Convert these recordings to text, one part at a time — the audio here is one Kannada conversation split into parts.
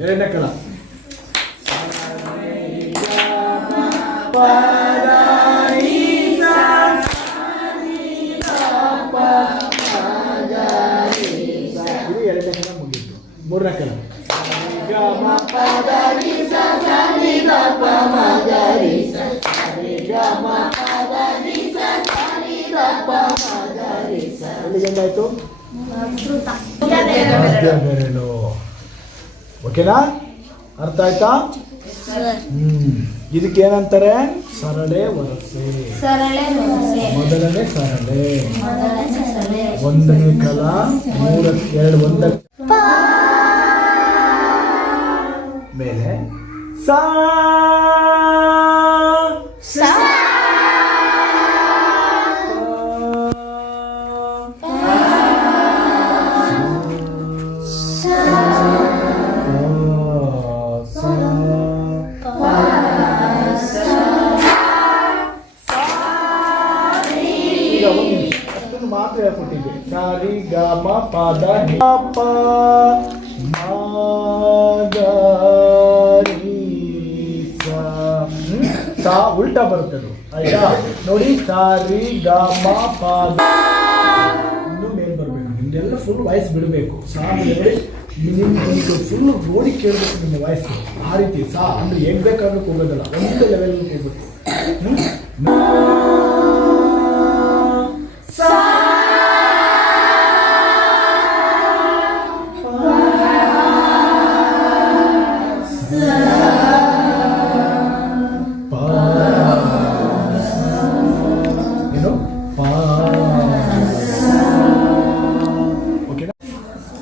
Enaklah. Jadi ada yang begitu. Murah kalau. Agama pada risa sani tanpa magarisa Agama pada risa sani tanpa magarisa Ini yang itu? ya, Ya, ಓಕೆನಾ? ಅರ್ಥ ಆಯ್ತಾ? ಹ್ಮ್. ಇದಕ್ಕೆ ಏನಂತಾರೆ ಸರಳೆ ವರಸೆ. ಮೊದಲನೇ ಸರಳೆ. ಒಂದನೇ ಕಲ ಮೂರ ಎರಡು ಒಂದ ಮೇಲೆ ಸಾ. ಪದ ಪ ಸ, ಉಲ್ಟಾ ಬರುತ್ತೆ ಅದು, ಆಯ್ತಾ? ನೋಡಿ ಸಾರಿ ಗ, ಮ, ಪ ಇನ್ನು ಮೇಲ್ ಬರಬೇಕು. ನಿಮ್ದೆಲ್ಲ ಫುಲ್ ವಾಯ್ಸ್ ಬಿಡಬೇಕು. ಸಾ ನಿಮ್ಗೆ ಫುಲ್ ನೋಡಿ ಕೇಳಬೇಕು ನಿಮ್ಮ ವಾಯ್ಸ್ ಆ ರೀತಿ, ಸಾ, ಅಂದ್ರೆ ಹೆಂಗ್ ಬೇಕಾದ್ರೂ ಹೋಗೋದಲ್ಲ ಒಂದು ಲೆವೆಲ್ ಹೋಗ್ಬೇಕು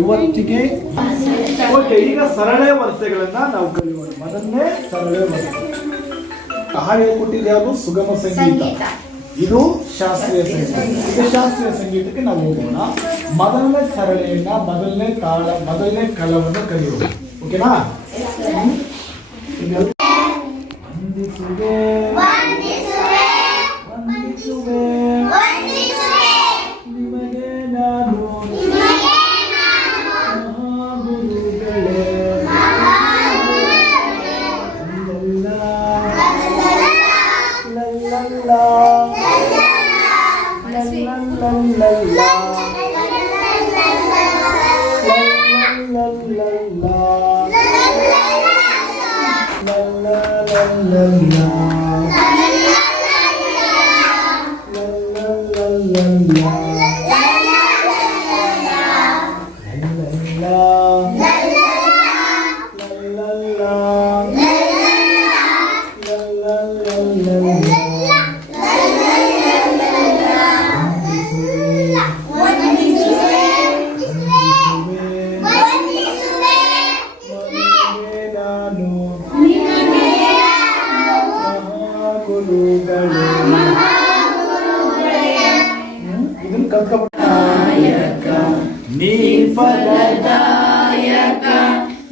ಇವತ್ತಿಗೆ ಓಕೆ ಈಗ ಸರಳ ವರಸೆಗಳನ್ನ ನಾವು ಕಲಿಯೋಣ. ಮೊದಲನೇ ಸರಳೆ ವರಸೆ. ಹಾಡು ಕೊಟ್ಟಿದೆ ಯಾವುದು? ಸುಗಮ ಸಂಗೀತ. ಸಂಗೀತ. ಇದು ಶಾಸ್ತ್ರೀಯ ಸಂಗೀತ. ಇದು ಶಾಸ್ತ್ರೀಯ ಸಂಗೀತಕ್ಕೆ ನಾವು ಹೋಗೋಣ. ಮೊದಲನೇ ಸರಳೆಯನ್ನ ಮೊದಲನೇ ತಾಳ ಮೊದಲನೇ ಕಲವನ್ನು ಕಲಿಯೋಣ. ಓಕೆನಾ? la la la la ಮಹಾಗುರುಗಳು ಇದನ್ನ ಕಲ್ತ್ಕೊಂಡ್ಬಿಟ್ಟ ನೀ ಫಲ